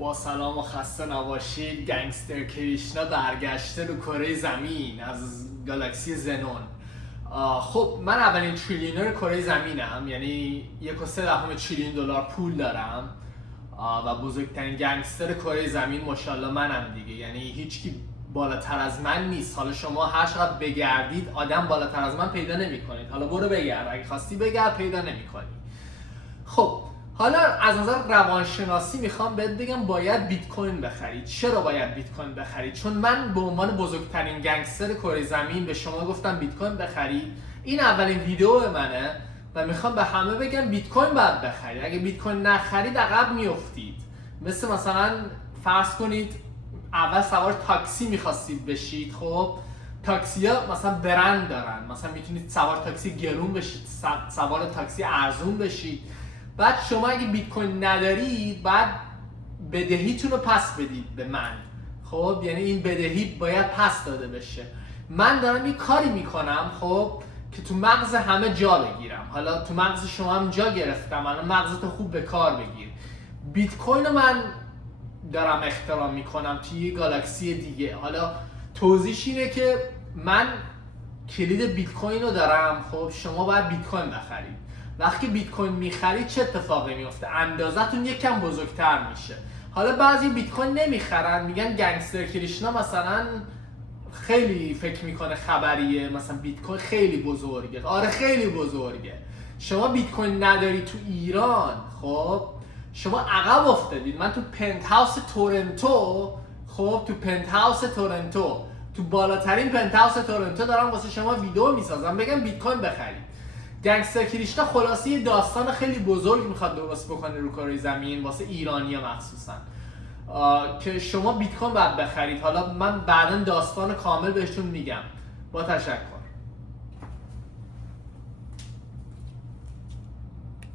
با سلام و خسته نباشید. گنگستر کریشنا برگشته رو کره زمین از گالاکسی زنون. خب من اولین تریلیونر کره زمینم، یعنی 1.3 تریلیون دلار پول دارم و بزرگترین گنگستر کره زمین ماشاءالله منم دیگه. یعنی هیچکی بالاتر از من نیست. حالا شما هر چقدر بگردید آدم بالاتر از من پیدا نمی‌کنید. حالا برو بگرد، اگه خواستی بگرد پیدا نمی‌کنی. خب حالا از نظر روانشناسی میخوام بهت بگم باید بیت کوین بخرید. چرا باید بیت کوین بخرید؟ چون من به عنوان بزرگترین گنگستر کره زمین به شما گفتم بیت کوین بخرید. این اولین ویدیو منه و میخوام به همه بگم بیت کوین باید بخرید. اگه بیت کوین نخرید عقب میافتید. مثلا فرض کنید اول سوار تاکسی میخواستید بشید. خب تاکسی‌ها مثلا برند دارن، مثلا میتونید سوار تاکسی گرون بشید، سوار تاکسی ارزون بشید. بعد شما اگه بیت کوین ندارید بعد بدهیتون رو پس بدید به من. خب یعنی این بدهی باید پس داده بشه. من دارم یه کاری میکنم خب که تو مغز همه جا بگیرم. حالا تو مغز شما هم جا گرفتم، الان مغزتو خوب به کار بگیر. بیت کوین رو من دارم اختراع میکنم توی یه گالاکسی دیگه. حالا توضیحش اینه که من کلید بیت کوین رو دارم. خب شما باید بیت کوین بخرید. وقتی بیت کوین میخرید چه اتفاقی میفته؟ اندازتون یکم بزرگتر میشه. حالا بعضی بیت کوین نمیخرن، میگن گنگستر کریشنا مثلا خیلی فکر میکنه خبریه، مثلا بیت کوین خیلی بزرگه. آره خیلی بزرگه. شما بیت کوین نداری تو ایران، خب شما عقب افتادید. من تو پنت هاوس تورنتو، خب تو پنت هاوس تورنتو، تو بالاترین پنت هاوس تورنتو دارم واسه شما ویدیو میسازم بگم بیت کوین بخرید. گنگستر کریشنا خلاصه یه داستان خیلی بزرگ میخواد درست بکنه رو کره زمین واسه ایرانی‌ها مخصوصا، که شما بیت کوین باید بخرید. حالا من بعداً داستان کامل بهتون میگم. با تشکر.